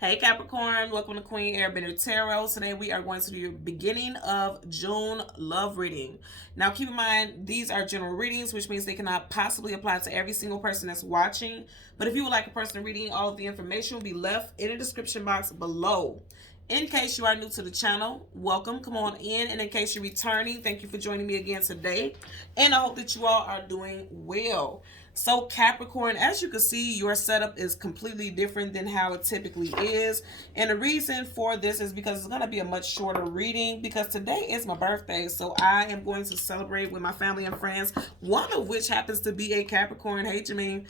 Hey Capricorn, welcome to Queen Airbender Tarot. Today we are going to do the beginning of June love reading. Now keep in mind, these are general readings, which means they cannot possibly apply to every single person that's watching. But if you would like a personal reading, all of the information will be left in the description box below. In case you are new to the channel, welcome, come on in. And in case you're returning, thank you for joining me again today. And I hope that you all are doing well. So Capricorn, as you can see, your setup is completely different than how it typically is. And the reason for this is because it's going to be a much shorter reading because today is my birthday. So I am going to celebrate with my family and friends, one of which happens to be a Capricorn. Hey, Jameen.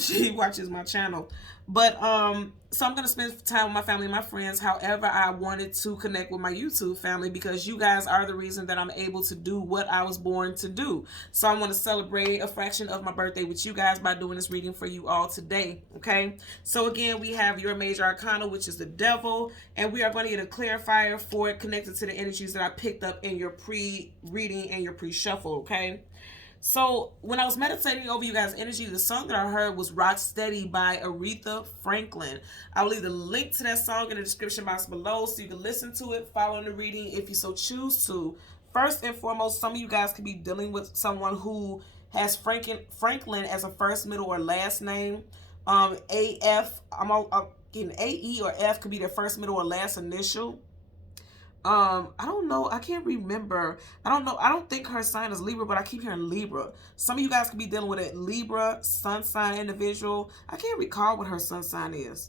She watches my channel. But so I'm going to spend time with my family and my friends. However, I wanted to connect with my YouTube family because you guys are the reason that I'm able to do what I was born to do. So I want to celebrate a fraction of my birthday with you guys by doing this reading for you all today. Okay. So again, we have your major arcana, which is the devil. And we are going to get a clarifier for it connected to the energies that I picked up in your pre-reading and your pre-shuffle. Okay. So when I was meditating over you guys' energy, the song that I heard was Rock Steady by Aretha Franklin. I will leave the link to that song in the description box below so you can listen to it, follow the reading if you so choose to. First and foremost, some of you guys could be dealing with someone who has Franklin as a first, middle, or last name. AF, I'm getting AE or F could be their first, middle, or last initial. I don't know. I can't remember. I don't know. I don't think her sign is Libra, but I keep hearing Libra. Some of you guys could be dealing with a Libra sun sign individual. I can't recall what her sun sign is.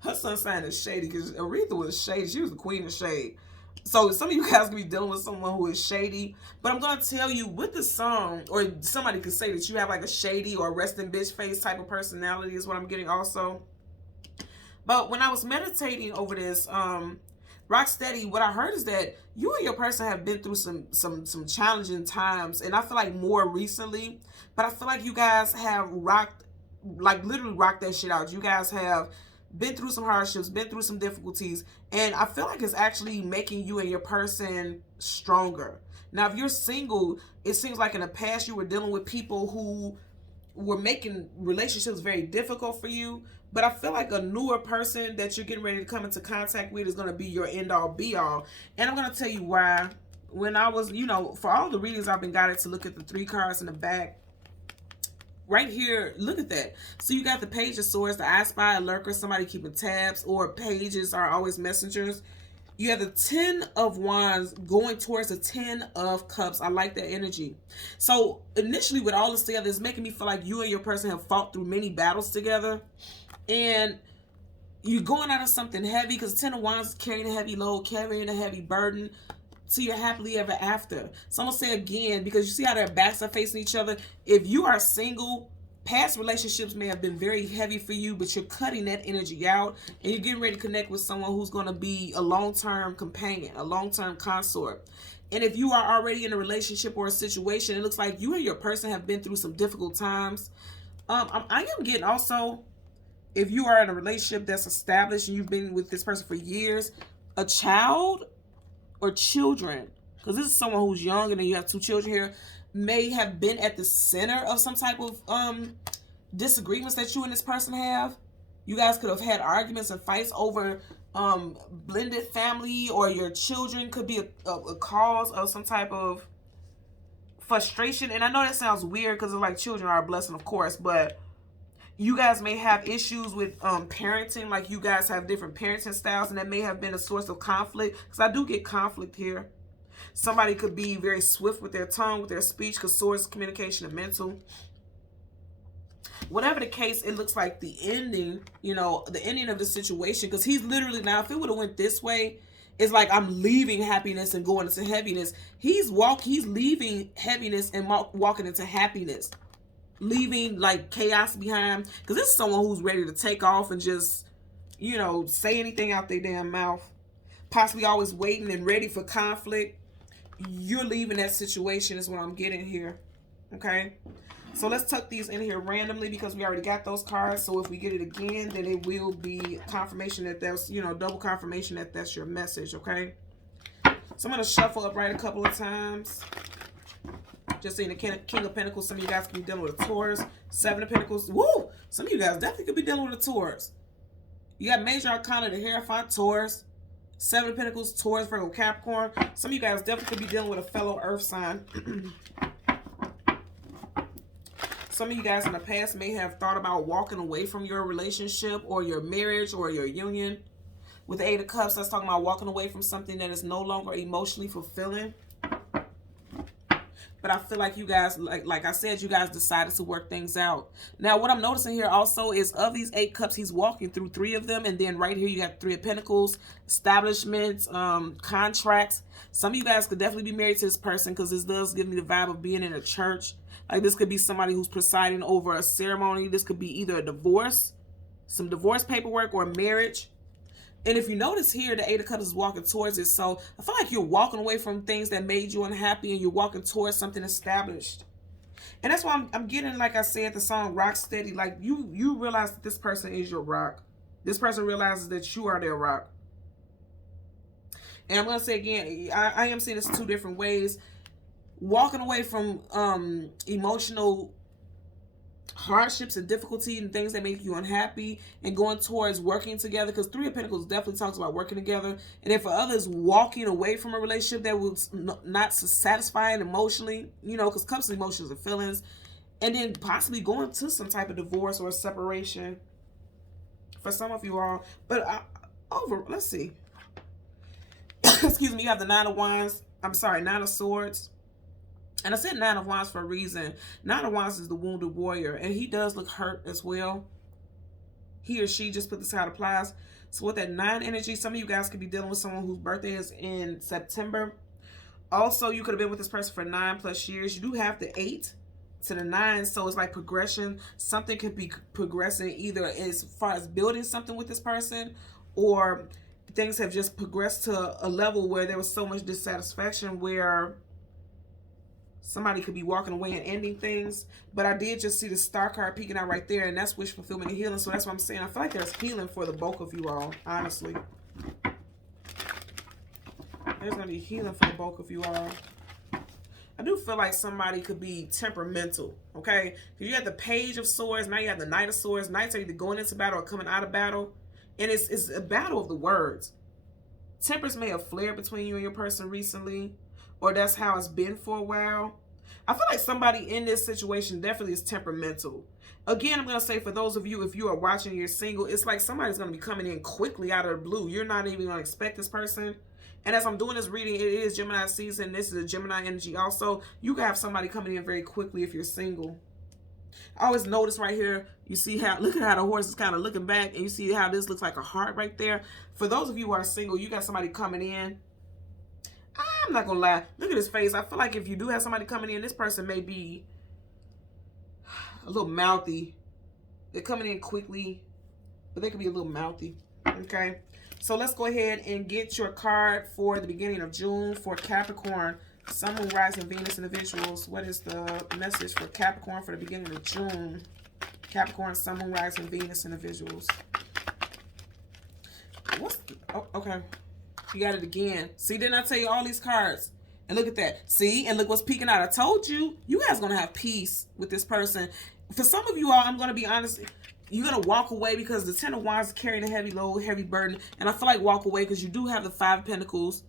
Her sun sign is shady because Aretha was shady. She was the queen of shade. So some of you guys could be dealing with someone who is shady. But I'm going to tell you with the song, or somebody could say that you have like a shady or resting bitch face type of personality is what I'm getting also. But when I was meditating over this, Rock Steady, what I heard is that you and your person have been through some challenging times, and I feel like more recently, but I feel like you guys have rocked, like literally rocked that shit out. You guys have been through some hardships, been through some difficulties, and I feel like it's actually making you and your person stronger. Now, if you're single, it seems like in the past you were dealing with people who were making relationships very difficult for you. But I feel like a newer person that you're getting ready to come into contact with is going to be your end-all, be-all. And I'm going to tell you why. When I was, for all the readings I've been guided to look at the 3 cards in the back. Right here, look at that. So you got the Page of Swords, the I Spy, a lurker, somebody keeping tabs, or pages are always messengers. You have the 10 of Wands going towards the 10 of Cups. I like that energy. So initially with all this together, it's making me feel like you and your person have fought through many battles together. And you're going out of something heavy because 10 of Wands is carrying a heavy load, carrying a heavy burden to your happily ever after. So I'm going to say again, because you see how their backs are facing each other. If you are single, past relationships may have been very heavy for you, but you're cutting that energy out and you're getting ready to connect with someone who's going to be a long-term companion, a long-term consort. And if you are already in a relationship or a situation, it looks like you and your person have been through some difficult times. I am getting also, if you are in a relationship that's established and you've been with this person for years, a child or children, because this is someone who's young and then you have 2 children here, may have been at the center of some type of disagreements that you and this person have. You guys could have had arguments and fights over blended family, or your children could be a cause of some type of frustration. And I know that sounds weird because it's like children are a blessing, of course, but you guys may have issues with parenting, like you guys have different parenting styles, and that may have been a source of conflict, because I do get conflict here. Somebody could be very swift with their tongue, with their speech, because swords, communication, and mental. Whatever the case, it looks like the ending, the ending of the situation, because he's literally, now if it would have went this way, it's like I'm leaving happiness and going into heaviness. He's leaving heaviness and walking into happiness. Leaving like chaos behind, because this is someone who's ready to take off and just say anything out their damn mouth, possibly always waiting and ready for conflict. You're leaving that situation is what I'm getting here. Okay, so let's tuck these in here randomly because we already got those cards. So if we get it again, then it will be confirmation that that's double confirmation that that's your message. Okay, so I'm going to shuffle upright a couple of times. Just seeing the King of Pentacles. Some of you guys could be dealing with a Taurus. 7 of Pentacles. Woo! Some of you guys definitely could be dealing with a Taurus. You got Major Arcana, the Hierophant, Taurus. Seven of Pentacles, Taurus, Virgo, Capricorn. Some of you guys definitely could be dealing with a fellow earth sign. Some of you guys in the past may have thought about walking away from your relationship or your marriage or your union. With the Eight of Cups, that's talking about walking away from something that is no longer emotionally fulfilling. But I feel like you guys, like I said, you guys decided to work things out. Now, what I'm noticing here also is of these 8 cups, he's walking through 3 of them. And then right here, you got 3 of Pentacles, establishments, contracts. Some of you guys could definitely be married to this person because this does give me the vibe of being in a church. Like this could be somebody who's presiding over a ceremony. This could be either a divorce, some divorce paperwork, or marriage. And if you notice here, the 8 of Cups is walking towards it. So I feel like you're walking away from things that made you unhappy and you're walking towards something established. And that's why I'm getting, like I said, the song Rock Steady. Like you realize that this person is your rock. This person realizes that you are their rock. And I'm going to say again, I am seeing this 2 different ways. Walking away from emotional hardships and difficulty and things that make you unhappy and going towards working together, because 3 of Pentacles definitely talks about working together. And then for others, walking away from a relationship that was not satisfying emotionally, you know, because Cups of emotions and feelings, and then possibly going to some type of divorce or separation for some of you all. But let's see. Excuse me, you have the 9 of Wands. I'm sorry, 9 of Swords. And I said 9 of Wands for a reason. 9 of Wands is the wounded warrior. And he does look hurt as well. He or she, just put this how it applies. So with that 9 energy, some of you guys could be dealing with someone whose birthday is in September. Also, you could have been with this person for 9+ years. You do have the 8 to the 9. So it's like progression. Something could be progressing either as far as building something with this person, or things have just progressed to a level where there was so much dissatisfaction where somebody could be walking away and ending things. But I did just see the Star card peeking out right there, and that's wish fulfillment and healing. So that's what I'm saying. I feel like there's healing for the bulk of you all, honestly. There's going to be healing for the bulk of you all. I do feel like somebody could be temperamental, okay? Because you have the Page of Swords, now you have the Knight of Swords. Knights are either going into battle or coming out of battle. And it's a battle of the words. Tempers may have flared between you and your person recently, or that's how it's been for a while. I feel like somebody in this situation definitely is temperamental. Again, I'm going to say for those of you, if you are watching, you're single, it's like somebody's going to be coming in quickly out of the blue. You're not even going to expect this person. And as I'm doing this reading, it is Gemini season. This is a Gemini energy also. You can have somebody coming in very quickly if you're single. I always notice right here, you see how, look at how the horse is kind of looking back, and you see how this looks like a heart right there. For those of you who are single, you got somebody coming in. I'm not gonna lie, look at his face. I feel like if you do have somebody coming in, this person may be a little mouthy. They're coming in quickly, but they could be a little mouthy. Okay, so let's go ahead and get your card for the beginning of June for Capricorn, Sun, Moon, Rising, Venus individuals. What is the message for Capricorn for the beginning of June? Capricorn, Sun, Moon, Rising, Venus individuals. Oh, okay. You got it again. See, didn't I tell you all these cards? And look at that. See, and look what's peeking out. I told you, you guys are going to have peace with this person. For some of you all, I'm going to be honest, you're going to walk away because the 10 of Wands is carrying a heavy load, heavy burden. And I feel like walk away because you do have the 5 of Pentacles.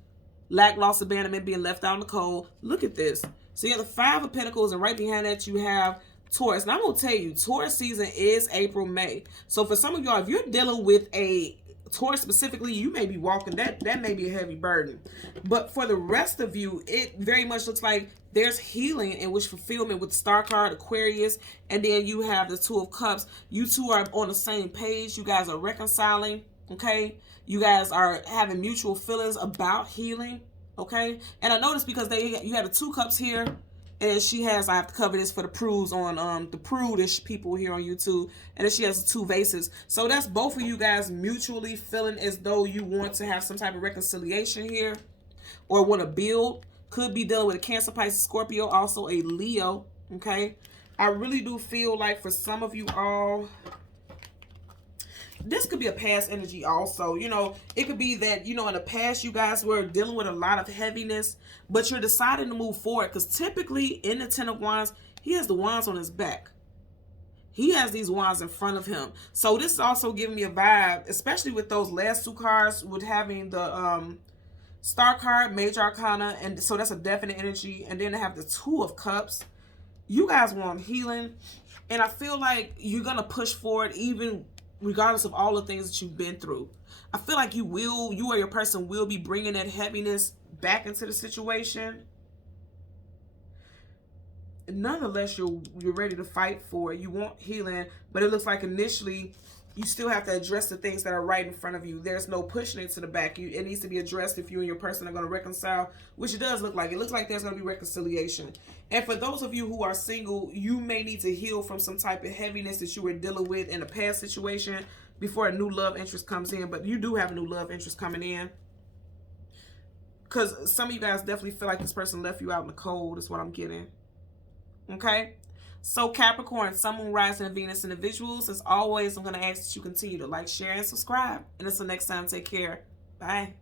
Lack, loss, abandonment, being left out in the cold. Look at this. So you have the 5 of Pentacles, and right behind that you have Taurus. Now I'm going to tell you, Taurus season is April, May. So for some of y'all, if you're dealing with a Taurus specifically, you may be walking, that may be a heavy burden. But for the rest of you, it very much looks like there's healing and wish fulfillment with the Star card, Aquarius, and then you have the 2 of Cups. You two are on the same page. You guys are reconciling, okay? You guys are having mutual feelings about healing, okay? And I noticed because you have the 2 cups here, and she has, I have to cover this for the prudes on the prudish people here on YouTube, and then she has 2 vases. So that's both of you guys mutually feeling as though you want to have some type of reconciliation here, or want to build. Could be dealing with a Cancer, Pisces, Scorpio, also a Leo, okay? I really do feel like for some of you all, this could be a past energy also. You know, it could be that, you know, in the past you guys were dealing with a lot of heaviness, but you're deciding to move forward. Because typically in the 10 of Wands, he has the wands on his back. He has these wands in front of him. So this is also giving me a vibe, especially with those last two cards, with having the Star card, Major Arcana, and so that's a definite energy. And then I have the Two of Cups. You guys want healing, and I feel like you're gonna push forward even regardless of all the things that you've been through. I feel like you or your person will be bringing that heaviness back into the situation. Nonetheless, you're ready to fight for it. You want healing, but it looks like initially you still have to address the things that are right in front of you. There's no pushing it to the back. It needs to be addressed if you and your person are going to reconcile, which it does look like. It looks like there's going to be reconciliation. And for those of you who are single, you may need to heal from some type of heaviness that you were dealing with in a past situation before a new love interest comes in. But you do have a new love interest coming in, because some of you guys definitely feel like this person left you out in the cold, is what I'm getting. Okay? So Capricorn, Sun, Moon, Rising, and Venus individuals, as always, I'm going to ask that you continue to like, share, and subscribe. And until next time, take care. Bye.